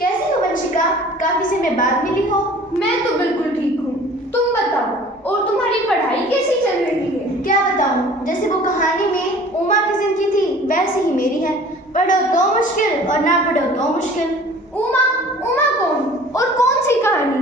कैसी हो वंशिका? काफी समय बाद मिली हो। मैं तो बिल्कुल ठीक हूँ। तुम बताओ, और तुम्हारी पढ़ाई कैसी चल रही है? क्या बताऊं, जैसे वो कहानी में उमा की जिंदगी थी वैसे ही मेरी है। पढ़ो तो मुश्किल और ना पढ़ो तो मुश्किल। उमा? उमा कौन और कौन सी कहानी?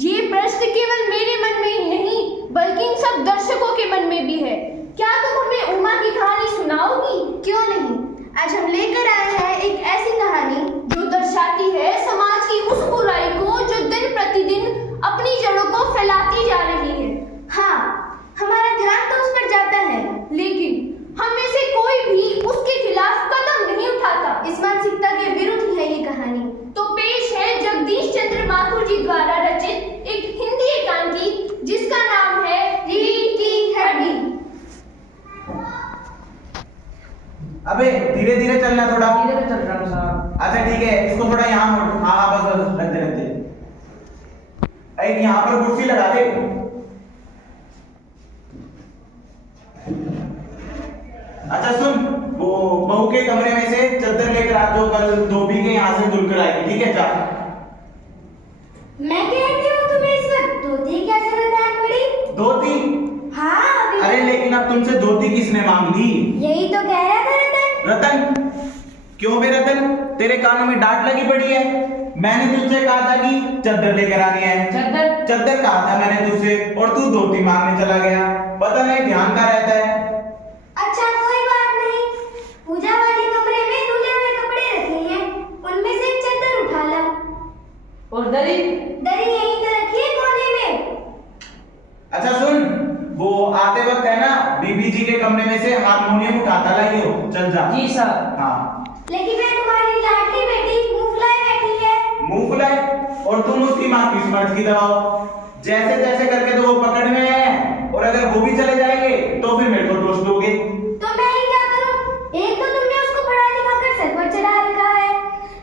ये प्रश्न केवल मेरे मन में ही नहीं बल्कि इन सब दर्शकों के मन में भी है। क्या तुम हमें उमा की कहानी सुनाओगी? क्यों नहीं, आज हम लेकर आए हैं एक ऐसी कहानी जो दर्शाती है समाज की उस बुराई को जो दिन प्रतिदिन अपनी जड़ों को फैलाती जा रही है। हाँ, हमारा ध्यान तो उस पर जाता है, लेकिन हम में से कोई भी उसके खिलाफ कदम नहीं उठाता। इस मानसिकता के विरुद्ध है ये कहानी। तो पेश है जगदीश चंद्र माथुर जी द्वारा रचित एक हिंदी एकांकी जिसका नाम है रीढ़ की हड्डी। अबे धीरे धीरे चलना, थोड़ा धीरे चल रहा हूँ साहब। अच्छा ठीक है, इसको थोड़ा यहाँ मोड़। हाँ हाँ, बस बस, रखते रखते। एक यहाँ पर कुर्सी लगा दे। अच्छा सुन, वो बहू के कमरे में से चादर लेकर आ, जो कल धोबी के यहाँ से धुलकर आएगी, ठीक है? जा। मैं कहती हूँ तुम्हें इस वक्त धोती क्या जरूरत है पड़ी? धोती? हाँ, अरे लेकिन अब तुमसे धोती किसने मांग ली? यही तो कह रहा था रतन। रतन? क्यों बे रतन, तेरे कानों में डांट लगी पड़ी है? मैंने तुझसे कहा था कि चादर लेकर आनी है। चादर? चादर कहा था मैंने तुझसे, और तू धोती मांगने चला गया। पता नहीं ध्यान का रहता है। अच्छा कोई बात नहीं, पूजा वाली कमरे में धुले हुए कपड़े रखे हैं, उनमें से एक चादर उठा ला। और दरी? दरी यहीं तो रखी है कोने में। अच्छा सुन, वो आते वक्त है ना बीबी जी के कमरे में से हारमोनियम उठाता लाइयो। चल जा। जी सर। हाँ। लेकिन मैं तुम्हारी लाडली बेटी मुंह फुलाए बैठी है। मुंह फुलाए? और तुम उसकी माँ की स्मर्थ की दबाओ। जैसे तैसे करके तो वो पकड़ में है, और अगर वो भी चले जाएंगे तो फिर मेरे को दोष दोगे। तो मैं ही क्या करूं? एक तो तुमने उसको पढ़ा लिखा कर सर पर चढ़ा रखा है।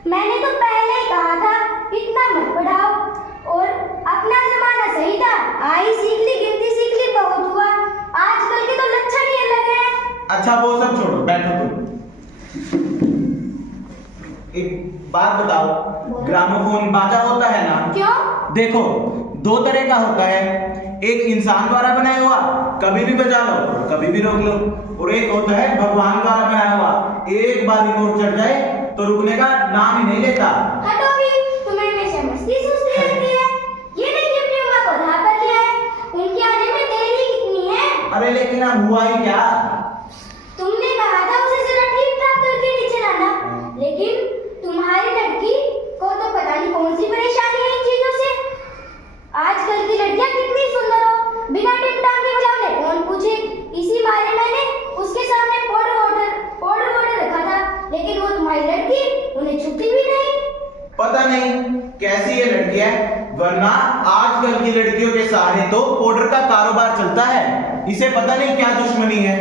मैंने तो पहले ही कहा था इतना मत पढ़ाओ, और अपना जमाना सही था, आई सीख ली, गिनती सीख ली, बहुत हुआ। आजकल के तो लक्षण ही अलग है। अच्छा वो सब छोड़ो, बैठो तुम। एक बात बताओ, ग्रामोफोन बाजा होता है ना? क्यों? देखो, दो तरह का होता है। एक इंसान द्वारा बनाया हुआ, कभी भी बजा लो कभी भी रोक लो, और एक होता है भगवान द्वारा बनाया हुआ, एक बार रिकॉर्ड चढ़ जाए तो रुकने का नाम ही नहीं लेता। हटो भी, तुम्हें हमेशा मस्ती सुस्ती रहती है। ये नहीं कि अपनी उम्र को धार पर लिया है, उनके आने में देरी कितनी है? अरे लेकिन अब हुआ ही क्या? तुमने कहा था उसे जरा ठीक ठाक करके नीचे लाना, लेकिन तुम्हारी लड़की को तो पता नहीं कौन सी परेशानी है इन चीजों से। आजकल की लड़कियां कितनी सुंदर हो, बिना टिपटाप के बजाने कौन पूछे। इसी बारे मैंने उसके सामने पाउडर रखा था, लेकिन वो तुम्हारी लड़की उन्हें छुपती भी नहीं। पता नहीं कैसी ये लड़की है, वरना आजकल की लड़कियों के सहारे तो पाउडर का कारोबार चलता है। इसे पता नहीं क्या दुश्मनी है।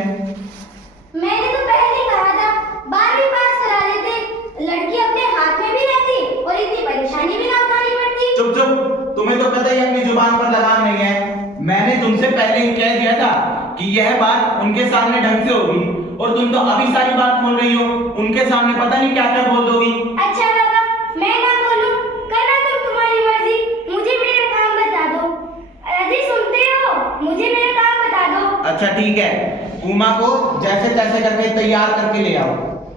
मैंने तो पहले कहा था 12वीं पास करा लेते, लड़की अपने हाथ में भी रहती और इतनी परेशानी भी ना उठानी पड़ती। चुप चुप, तुम्हें तो कतई अपनी जुबान पर लगाम नहीं है। मैंने तुमसे पहले ही कह दिया था कि यह बात उनके सामने ढंग से होगी, और तुम तो अभी सारी बात बोल रही हो, उनके सामने पता नहीं क्या क्या बोल दोगी। अच्छा बाबा, मैं ना बोलूं, करना तुम तुम्हारी मर्जी, मुझे मेरा काम बता दो। यदि सुनते हो, मुझे मेरा काम बता दो। अच्छा ठीक है, उमा को जैसे तैसे करके तैयार करके ले आओ।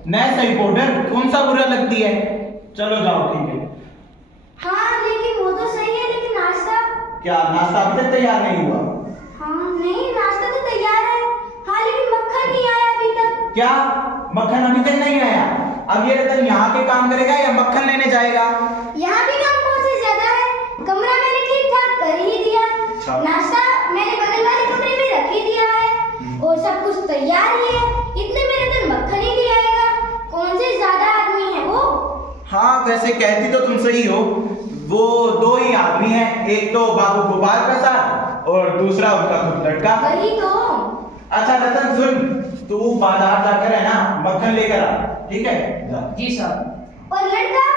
नए सही पाउडर कौन सा बुरा लगती है। चलो जाओ, ठीक है। हाँ लेकिन वो तो सही है, लेकिन नाश्ता? क्या नाश्ता अभी तक तैयार नहीं हुआ? हाँ नहीं, नाश्ता तो तैयार है। हाँ लेकिन मक्खन नहीं आया अभी तक। क्या मक्खन अभी तक नहीं आया? अब ये रतन यहाँ के काम करेगा या मक्खन लेने जाएगा? यहाँ भी काम कौन से ज्यादा है, कमरा मैंने ठीक ठाक कर ही दिया। अच्छा। नाश्ता मैंने बगल वाले कमरे में रख ही दिया है, और सब कुछ तैयार ही है। इतने मेरे दिन मक्खन ही ले आएगा, कौन से ज्यादा आदमी है वो? हाँ वैसे कहती तो तुम सही हो, वो दो ही आदमी हैं, एक तो बाबू गोपाल प्रसाद और दूसरा उनका खुद लड़का। वही तो। अच्छा रतन सुन, तू बाजार जाकर है ना मक्खन लेकर आ, ठीक है? जा। जी सर। और लड़का?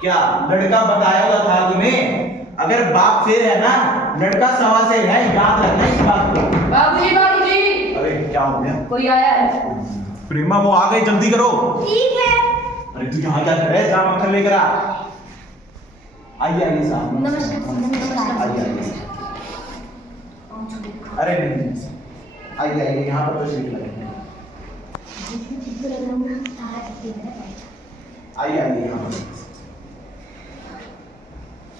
क्या लड़का बताया हुआ था तुम्हें? अगर बाप शेर है ना, लड़का सवा शेर है, याद रखना इस बात को। बाबूजी बाबूजी। अरे क्या हो गया? कोई आया है? प्रेमा वो आ गई, जल्दी करो। ठीक है। अरे तू यहाँ क्या कर रहा है? जा मक्खन लेकर आ। आइए आइए साहब। नमस्कार। आइए आइए। अरे नहीं, आइए आइए, यहाँ पर तो सीट लगेगी। आइए आइए यहाँ पर।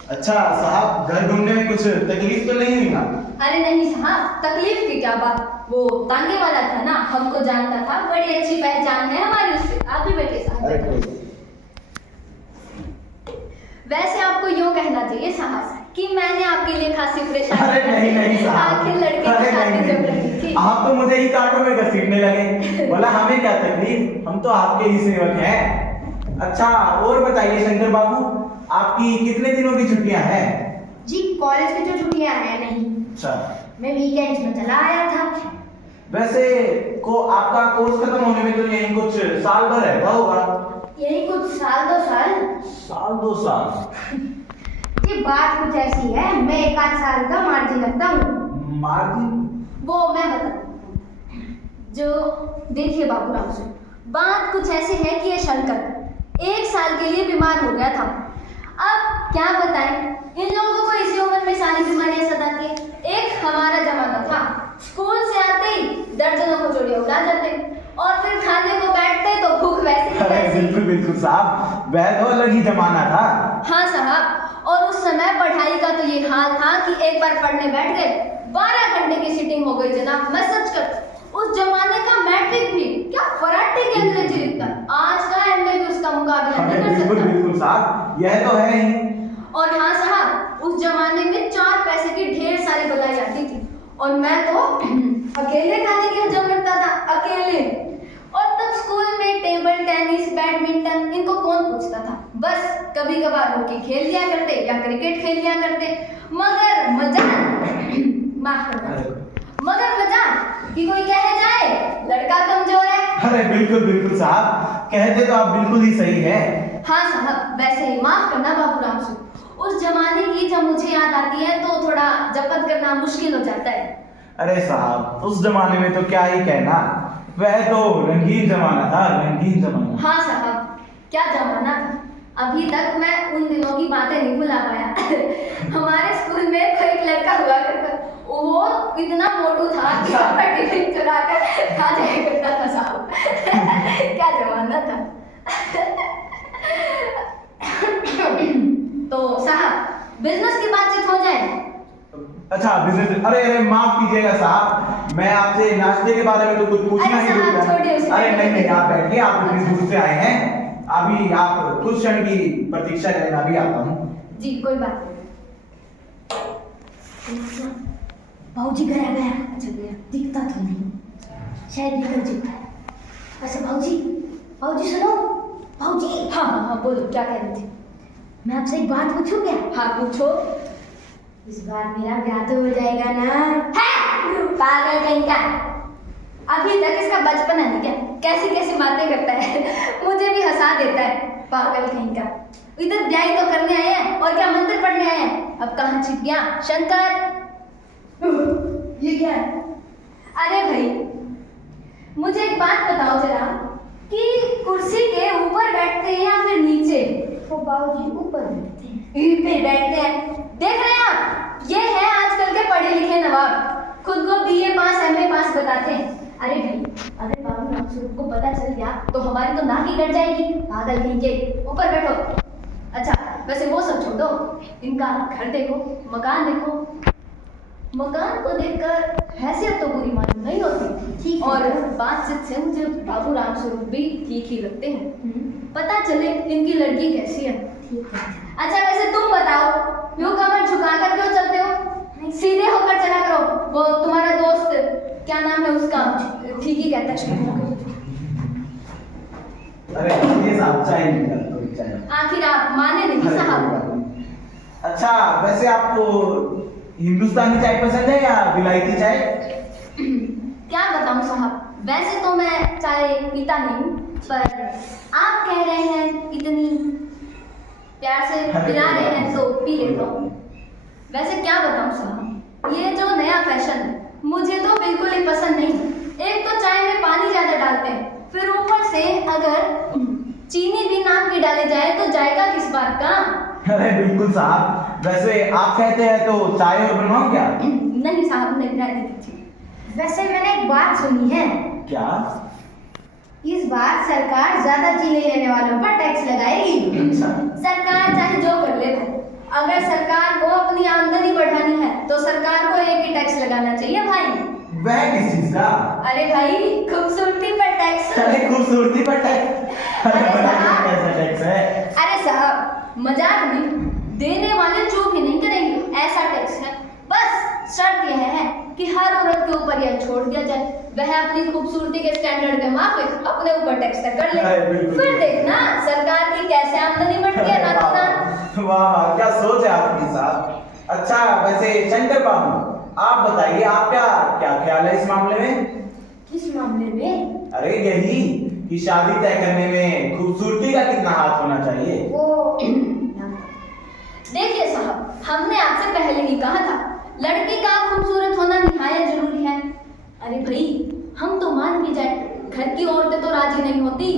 अच्छा साहब, घर ढूंढने में कुछ तकलीफ तो नहीं हुई ना? अरे नहीं साहब, तकलीफ की क्या बात, वो तांगे वाला था ना, हमको जानता था, बड़ी अच्छी पहचान है हमारी उससे। आप भी बैठे अरे साहब। कोई वैसे आपको यूँ कहना चाहिए साहब कि मैंने आपके लिए खासी परेशानी अरे नहीं नहीं साहब, आखिर लड़के की अरे शादी नहीं जब नहीं, रखी थी। आप तो मुझे ही कांटों में घसीटने लगे। बोला हमें क्या तकलीफ, हम तो आपके ही सेवक हैं। अच्छा और बताइए शंकर बाबू, आपकी कितने दिनों की छुट्टियां हैं? जी कॉलेज की जो छुट्टियां हैं नहीं, अच्छा, मैं वीकेंड्स में चला आया था। वैसे को आपका कोर्स खत्म होने में तो यही कुछ साल भर रहता होगा। यही कुछ साल 2 साल। साल 2 साल? ये बात कुछ ऐसी है, मैं 1 साल का मार्जिन रखता हूँ। मार्जिन? वो मैं बताऊं, जो देखिए बाबूराव से बात कुछ ऐसी है कि ये शंकर 1 साल के लिए बीमार हो गया था। अब क्या बताएं, इन लोगों को इसी उम्र में सारी बीमारियां सताती है। एक हमारा जमाना था, स्कूल से आते ही दर्जनों को जोड़ियां उड़ा जाते और फिर खाने को बैठते तो भूख वैसे ही अरे वैसी। बिल्कुल बिल्कुल साहब, वह तो अलग ही जमाना था। हाँ साहब, और उस समय पढ़ाई का तो ये हाल था कि एक बार पढ़ने बैठ गए 12 घंटे की सीटिंग हो गई जनाब। मैं सच कर, उस जमाने का मैट्रिक भी क्या फराटे के अंग्रेजी लिखता, आज का एमए भी उसका मुकाबला नहीं अरे कर बिल्कुल सकता। बिल्कुल साहब, यह तो है ही। और हाँ साहब, उस जमाने में 4 पैसे की ढेर सारी बनाई जाती थी और मैं तो अकेले खाने की हजम रखता था, अकेले। और तब स्कूल में टेबल टेनिस, बैडमिंटन इनको कौन पूछता था, बस कभी कभार हॉकी खेल लिया करते या क्रिकेट खेल लिया करते। मगर मजा माफ करना, मगर मजा कि कोई कहे जाए लड़का कमजोर है। अरे बिल्कुल बिल्कुल साहब, कहते तो आप बिल्कुल ही सही है। हाँ साहब, वैसे ही माफ करना बाबूराम से, उस जमाने की जब मुझे याद आती है तो थोड़ा जपत करना मुश्किल हो जाता है। अरे साहब, उस जमाने में तो क्या ही कहना, वह तो रंगीन जमाना था, रंगीन जमाना। हाँ साहब, क्या जमाना था, अभी तक मैं उन दिनों की बातें नहीं भुला पाया। हमारे स्कूल में तो एक लड़का हुआ करता, वो इतना मोटू था कि टिफिन चुरा कर खा जाया करता था साहब। क्या जमाना था। तो साहब, बिजनेस की बातचीत हो जाए। अच्छा बिजनेस, अरे अरे माफ कीजिएगा साहब, मैं आपसे नाश्ते के बारे में तो कुछ पूछना अरे ही भूल साहब, छोड़िए उसे। गया। अरे नहीं नहीं, आप बैठिए, आप इतनी दूर से आए हैं, अभी आप कुछ क्षण की प्रतीक्षा करें, मैं अभी आता हूँ। जी कोई बात नहीं। भाऊजी घर आ गया। अच्छा भैया, दिखता तो नहीं, शायद निकल चुका है। अच्छा भाऊजी, भाऊजी सुनो, भाऊजी। हाँ हाँ हाँ, बोलो क्या कह रही थी। मैं आपसे एक बात पूछूं क्या? हाँ पूछो। इस बार मेरा ब्याह तो हो जाएगा ना? है पागल कहीं का, अभी तक इसका बचपन है क्या, कैसी कैसी बातें करता है। मुझे भी हंसा देता है, पागल कहीं का। इधर ब्याह तो करने आए हैं और क्या मंत्र पढ़ने आए हैं, अब कहाँ छिप गया शंकर। ये क्या है? अरे भाई मुझे एक बात बताओ जरा कि कुर्सी के ऊपर बैठते हैं या फिर नीचे? वो भाऊजी ऊपर बैठते हैं। पे बैठते हैं। देख रहे हैं आप, ये है आजकल के पढ़े लिखे नवाब, खुद को बीए पास एमए पास बताते हैं। अरे भाई, अगर बाबू राम स्वरूप को पता चल गया तो हमारी तो नाक ही कट जाएगी। पागल कहीं के, ऊपर बैठो। अच्छा वैसे वो सब छोड़ो, इनका घर देखो, मकान देखो। मकान को देखकर हैसियत तो पूरी मालूम नहीं होती, ठीक है। और बातचीत से मुझे बाबू राम स्वरूप भी ठीक ही लगते हैं। पता चले इनकी लड़की कैसी है। ठीक है। अच्छा वैसे तुम बताओ, यूं कमर झुका कर क्यों चलते हो, सीधे होकर चला करो। वो तुम्हारा दोस्त क्या नाम है उसका, ठीक ही कहता है। अरे ये साहब चाय निकाल दो, चाय। आखिर आप माने नहीं अरे, साहब। कोई बात नहीं। अच्छा वैसे आपको हिंदुस्तानी चाय पसंद है या विलायती चाय? क्या बताऊं साहब, वैसे तो मैं चाय पीता नहीं, पर आप कह रहे हैं इतनी प्यार से पिला रहे हैं तो पी लेता हूँ। वैसे क्या बताऊं साहब, ये जो नया फैशन है मुझे तो बिल्कुल ही पसंद नहीं। एक तो चाय में पानी ज्यादा डालते हैं, फिर ऊपर से अगर चीनी भी नाम की डाली जाए तो जाएगा किस बात का? अरे बिल्कुल साहब, वैसे आप कहते हैं तो चाय और बनवाऊं क्या? नहीं साहब, नहीं रहने दीजिए। वैसे मैंने एक बात सुनी है, क्या? इस बार सरकार ज्यादा चीनी लेने वालों पर टैक्स लगाएगी। सरकार चाहे जो कर ले भाई, अगर सरकार को अपनी आमदनी बढ़ानी है तो सरकार को एक ही टैक्स लगाना चाहिए भाई। वह किस चीज का? अरे भाई, खूबसूरती पर टैक्स। अरे खूबसूरती पर टैक्स? अरे अरे बड़ा साहब। कैसा टैक्स है? अरे साहब, मजाक नहीं, देने वाले चूक ही नहीं करेंगे, ऐसा टैक्स है। बस शर्त यह है कि हर औरत के ऊपर यह छोड़ दिया जाए, वह अपनी खूबसूरती के स्टैंडर्ड के माफिक अपने ऊपर टैक्स तक कर ले। अरे बिल्कुल। फिर देखना सरकार की कैसे आमदनी बढ़ती है रातों रात। वाह, क्या सोच है आपकी साहब। अच्छा वैसे शंकर बाबू, आप बताइए, आप क्या क्या ख्याल है इस मामले में? किस मामले में? अरे यही कि शादी तय करने में खूबसूरती का कितना हाथ होना चाहिए? वो देखिए साहब, हमने आपसे पहले ही कहा था, लड़की का खूबसूरत होना निहायत जरूरी है। अरे भाई, हम तो मान भी जाए, घर की औरतें तो राजी नहीं होती,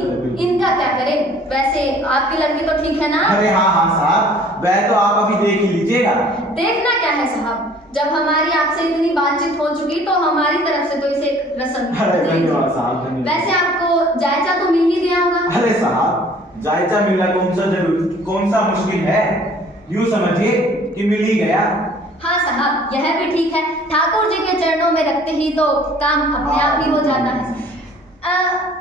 इनका क्या करें? वैसे आपकी लड़की तो ठीक है ना? अरे हाँ हाँ साहब, वह तो आप अभी देख ही लीजिएगा। देखना क्या है साहब, जब हमारी आपसे इतनी बातचीत हो चुकी तो हमारी तरफ से तो इसे एक रस्म। अरे धन्यवाद साहब, धन्यवाद। वैसे आपको जायजा तो मिल ही गया होगा। अरे साहब, जायजा मिलना कौन सा मुश्किल है? यूं समझिए कि मिल ही गया। हाँ साहब, यह भी ठीक है, ठाकुर जी के चरणों में रखते ही तो काम अपने आप ही हो जाता है।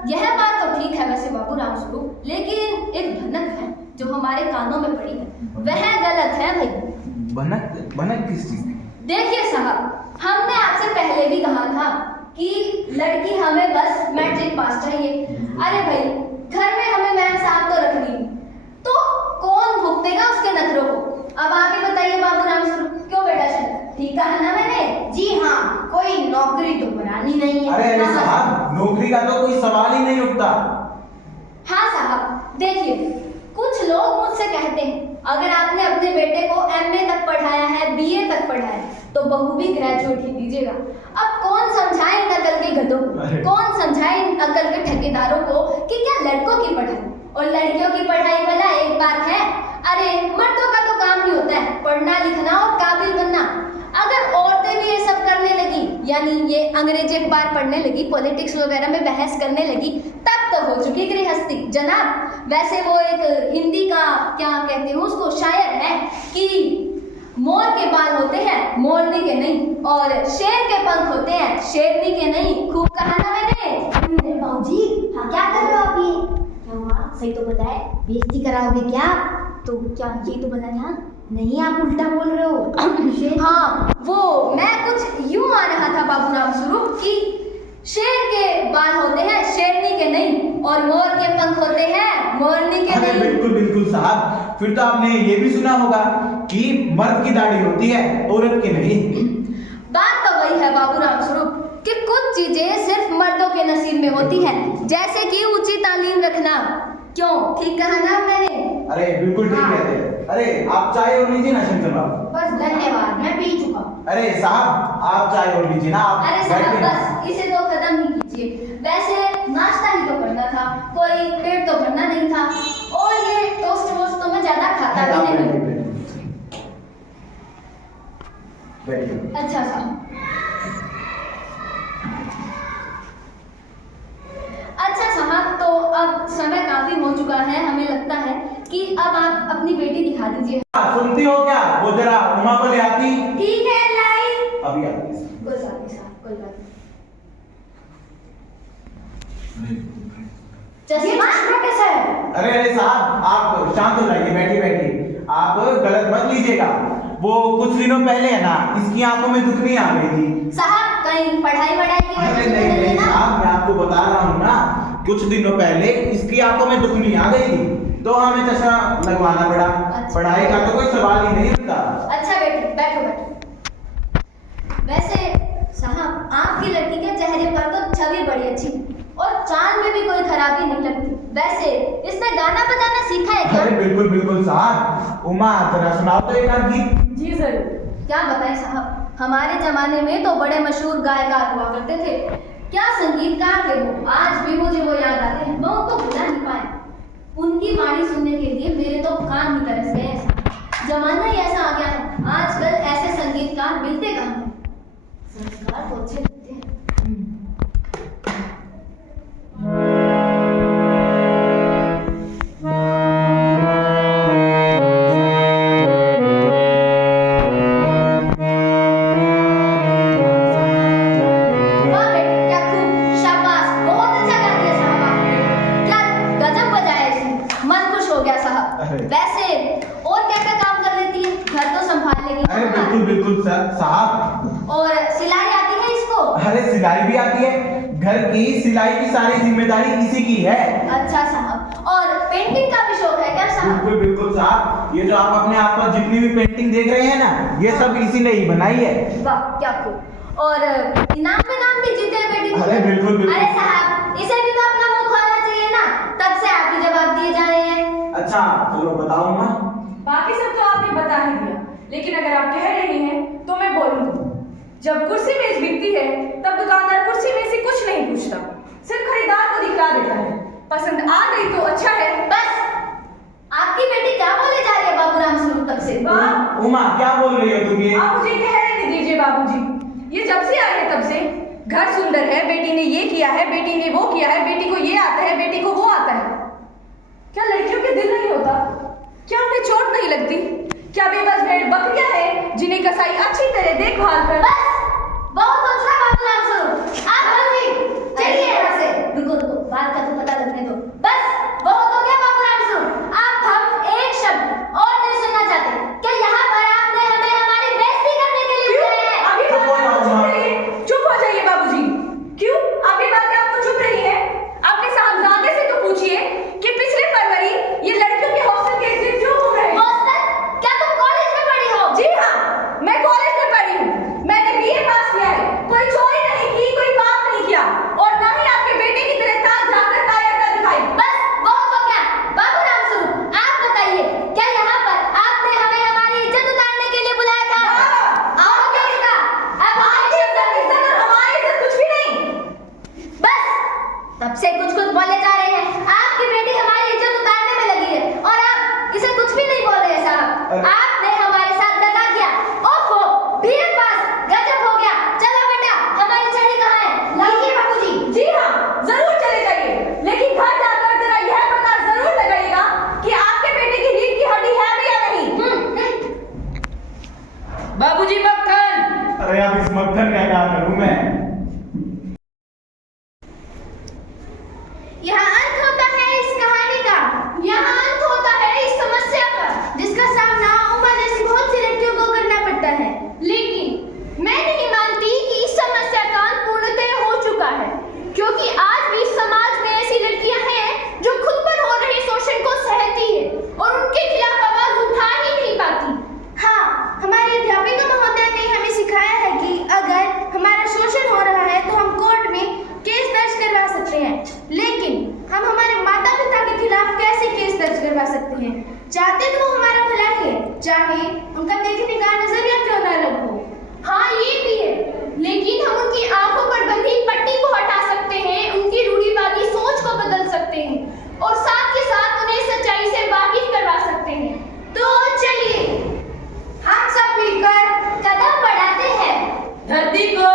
यह बात तो ठीक है वैसे बाबू राम स्वरूप, लेकिन एक भनक है जो हमारे कानों में पड़ी है, वह गलत है भाई। भनक? भनक किस चीज की? देखिए साहब, हमने आपसे पहले भी कहा था कि लड़की हमें बस मैट्रिक पास चाहिए। अरे भाई, घर में हमें मैम साहब तो रखनी, तो कौन भुगतेगा उसके नखरों को? अब आप ही बताइए बाबू राम स्वरूप, क्यों बेटा शंकर, ठीक कहा ना मैंने? जी हाँ, कोई नौकरी तो बनानी नहीं है। अरे साहब, नौकरी का तो कोई सवाल ही नहीं उठता। हाँ साहब, देखिए, कुछ लोग मुझसे कहते हैं अगर आपने अपने बेटे को एमए तक पढ़ाया है, बीए तक पढ़ाया है, तो बहू भी ग्रेजुएट ही दीजिएगा। अब कौन समझाए इन अकल के गधों को, कौन समझाए इन अकल के ठेकेदारों को कि क्या लड़कों की पढ़ाई और लड़कियों की पढ़ाई भला एक बात है? अरे मर्दों का तो काम ही होता है पढ़ना लिखना और काबिल बनना। अगर औरतें भी ये सब करने लगी, यानी ये अंग्रेजी अखबार पढ़ने लगी, पॉलिटिक्स वगैरह में बहस करने लगी, तब तो हो चुकी गृहस्थी जनाब। वैसे वो एक हिंदी का क्या कहते हैं उसको, शायर है कि मोर के बाल होते हैं मोरनी के नहीं, और शेर के पंख होते हैं शेरनी के नहीं। खूब कहा ना मैंने? अरे बाबूजी, हाँ क्या कर रहे हो आप ये? क्या हुआ? सही तो बताए, बेइज्जती कराओगे क्या? तो क्या ये तो बता था? नहीं, आप उल्टा बोल रहे हो। हाँ, वो मैं कुछ यूं आ रहा था बाबू राम स्वरूप कि शेर के बाल होते हैं शेरनी के नहीं, और मोर के पंख होते हैं मोरनी के अरे नहीं। बिल्कुल बिल्कुल साहब, फिर तो आपने ये भी सुना होगा कि मर्द की दाढ़ी होती है औरत की नहीं। बात तो वही है बाबू राम स्वरूप कि कुछ चीजें सिर्फ मर्दों के नसीब में होती है, जैसे कि ऊंची तालीम रखना। क्यों, ठीक कहा ना मैंने? अरे बिल्कुल ठीक कहते हैं। अरे आप चाय और लीजिए ना शंकर बाबू। बस धन्यवाद, मैं पी चुका हूँ। अरे साहब, आप चाय और लीजिए ना, आप अरे साहब, बैठिए ना। बस इसे तो खत्म ही कीजिए। वैसे नाश्ता ही तो करना था, कोई पेट तो भरना नहीं था, और ये टोस्ट वोस्ट तो मैं ज्यादा खाता आप भी नहीं। बैठिए। अच्छा साहब, अच्छा साहब, तो अब समय काफी हो चुका है, हमें लगता है कि अब आप अपनी बेटी दिखा दीजिए। सुनती हो क्या? वो जरा उमा को ले आती। ठीक है, लाई। अभी आती है। कोई बात नहीं साहब, कोई बात नहीं। ये चश्मा? चश्मा कैसा है? अरे अरे साहब, आप शांत हो जाइए, बैठिए बैठिए। आप गलत मत लीजिएगा। वो कुछ दिनों पहले है ना, इसकी आंखों में दुखनी आ गई थी। साहब, कहीं पढ़ाई वढ़ाई की वजह अरे से नहीं नहीं नहीं ना? साहब, मैं आपको बता रहा हूँ ना, कुछ दिनों पहले इसकी आंखों में दुखनी आ गई थी, तो हमें चश्मा लगवाना पड़ा। अच्छा। पढ़ाई का तो कोई सवाल ही नहीं उठता। अच्छा बेटी, बैठो बैठो। वैसे साहब, आपकी लड़की के चेहरे पर तो छवि बड़ी अच्छी और चाल में भी कोई खराबी नहीं लगती। वैसे इसने गाना बजाना सीखा है क्या? अरे बिल्कुल बिल्कुल साहब। उमा, जरा सुनाओ तो एक आध गीत। जी सर। क्या बताएं साहब, हमारे जमाने में तो बड़े मशहूर गायकार हुआ करते थे, क्या संगीतकार थे वो, आज भी मुझे वो याद आते हैं, मैं उनको भुला नहीं पाया। उनकी वाणी सुनने के लिए मेरे तो कान ही तरस गए साहब। जमाना ही ऐसा आ गया है, आजकल ऐसे संगीतकार मिलते कहाँ हैं। संस्कार तो अच्छे लगते हैं। वाह बेटे, क्या खूब, शाबाश, बहुत अच्छा गा दिया साहब आपने। क्या गजब बजाया इसने, मन खुश हो गया साहब। अरे। वैसे और क्या क्या काम कर लेती है? घर तो संभाल लेगी अरे बिल्कुल बिल्कुल सर साहब। और सिलाई आती है इसको? अरे सिलाई भी आती है, घर की सिलाई की सारी जिम्मेदारी इसी की है। अच्छा साहब, और पेंटिंग का भी शौक है क्या साहब? बिल्कुल बिल्कुल साहब, ये जो आप अपने आसपास जितनी भी पेंटिंग देख रहे हैं ना, ये सब इसी ने ही बनाई है। वाह क्या खूब। और इनाम में नाम भी जीते हैं बेटी। अरे बिल्कुल बिल्कुल। अरे साहब, इसे भी तो अपना मुंह खोलना चाहिए ना, तब से आप ही जवाब दिए जा रहे हैं। अच्छा चलो बताओ माँ। बाकी सब तो आपने बता ही दिया, लेकिन अगर आप कह रही हैं तो मैं बोलूंगी। जब कुर्सी मेज बिकती है तब दुकानदार कुर्सी में से कुछ नहीं पूछता, सिर्फ खरीदार को दिखला देता है। पसंद आ गई तो अच्छा है। बस, आपकी बेटी क्या बोले जा रही है बाबूराम स्वरूप तब से? वाह, उमा क्या बोल रही हो तुम ये? आप मुझे कह रहे दीजिए बाबूजी, ये जब से आए हैं तब से घर सुंदर है, बेटी ने ये किया है, बेटी ने वो किया है, बेटी को ये आता है, बेटी को वो आता है। क्या लड़कियों के दिल नहीं होता? क्या उन्हें चोट नहीं लगती? क्या बेबस भेड़ बकरियां हैं जिन्हें कसाई अच्छी तरह देखभाल कर। बस, बहुत हो चुका बाबूराम स्वरूप, आप बोलिए, चलिए यहाँ से। रुको रुको, बात का तो पता लगने दो। बस, बहुत हो गया बाबूराम स्वरूप, आप हम एक शब्द और नहीं सुनना चाहते। क्या यहाँ पर आपने हमें हमारी बेइज्जती करने के लिए बुलाया है? अभी चुप हो जाओ, चुप माँ। रहिए, चुप हो जाइए बाबूजी। क्यों अभी बात आपको चुप रही है? अपने साहबजादे से तो पूछिए कि पिछले फरवरी ये लड़कियों के हॉस्टल के दिन क्यों घूम रहे हैं। हॉस्टल? क्या तुम कॉलेज में पढ़ी हो? जी हाँ, मैं कॉलेज में पढ़ी हूँ, मैंने बीए पास किया है, कोई चोरी नहीं की, कोई पाप नहीं किया, और ना ही आपके बेटे की तरह ताज जाकर कायरता दिखाई। बस, बहुत हो गया बाबूराम स्वरूप, आप बताइए, क्या यहाँ पर आपने हमें हमारी इज्जत उतारने के लिए बुलाया था? और क्या होगा? अब आपकी इज्जत और हमारी इज्जत कुछ भी नहीं। बस, तब से कुछ कुछ बोले जा रहे हैं। आपकी बेटी हमारी इज्जत उतारने में लगी है और आप इसे कुछ भी नहीं बोल रहे हैं साहब। अरे- आपने हमारे साथ दगा किया। ओफो, बीए पास, गजब हो गया। चलो बेटा, हमारी छड़ी कहाँ है? लाइए बाबूजी। जी हाँ, जरूर चले जाइए, लेकिन घर जाकर जरा यह पता जरूर लगाइएगा कि आपके बेटे की रीढ़ की हड्डी है भी या नहीं। बाबूजी मक्खन। अरे अब इस मक्खन का क्या करूं मैं? यहाँ अंत होता है इस कहानी का, यहाँ अंत होता है इस समस्या का, जिसका सामना उमा जैसी बहुत सी लड़कियों को करना पड़ता है। लेकिन मैं नहीं मानती कि इस समस्या का अंत पूर्णतः हो चुका है, क्योंकि आज भी समाज में ऐसी लड़कियां हैं जो खुद पर हो रहे शोषण को सहती है और उनके खिलाफ आवाज उठा ही नहीं पाती। हाँ, हमारी अध्यापिका महोदया ने हमें सिखाया है कि अगर हमारा शोषण हो रहा है तो हम कोर्ट में केस दर्ज करवा सकते हैं, लेकिन हम हमारे माता पिता के खिलाफ कैसे केस दर्ज करवा सकते हैं? चाहते तो वो हमारा भला ही है, चाहे उनका देखने का नजरिया क्यों न अलग हो। हाँ, ये भी है, लेकिन हम उनकी आंखों पर बंधी पट्टी को हटा सकते हैं, उनकी रूढ़िवादी सोच को बदल सकते हैं और साथ ही साथ उन्हें सच्चाई से वाकिफ करवा सकते हैं। तो चलिए हम सब मिलकर कदम बढ़ाते हैं। धरती को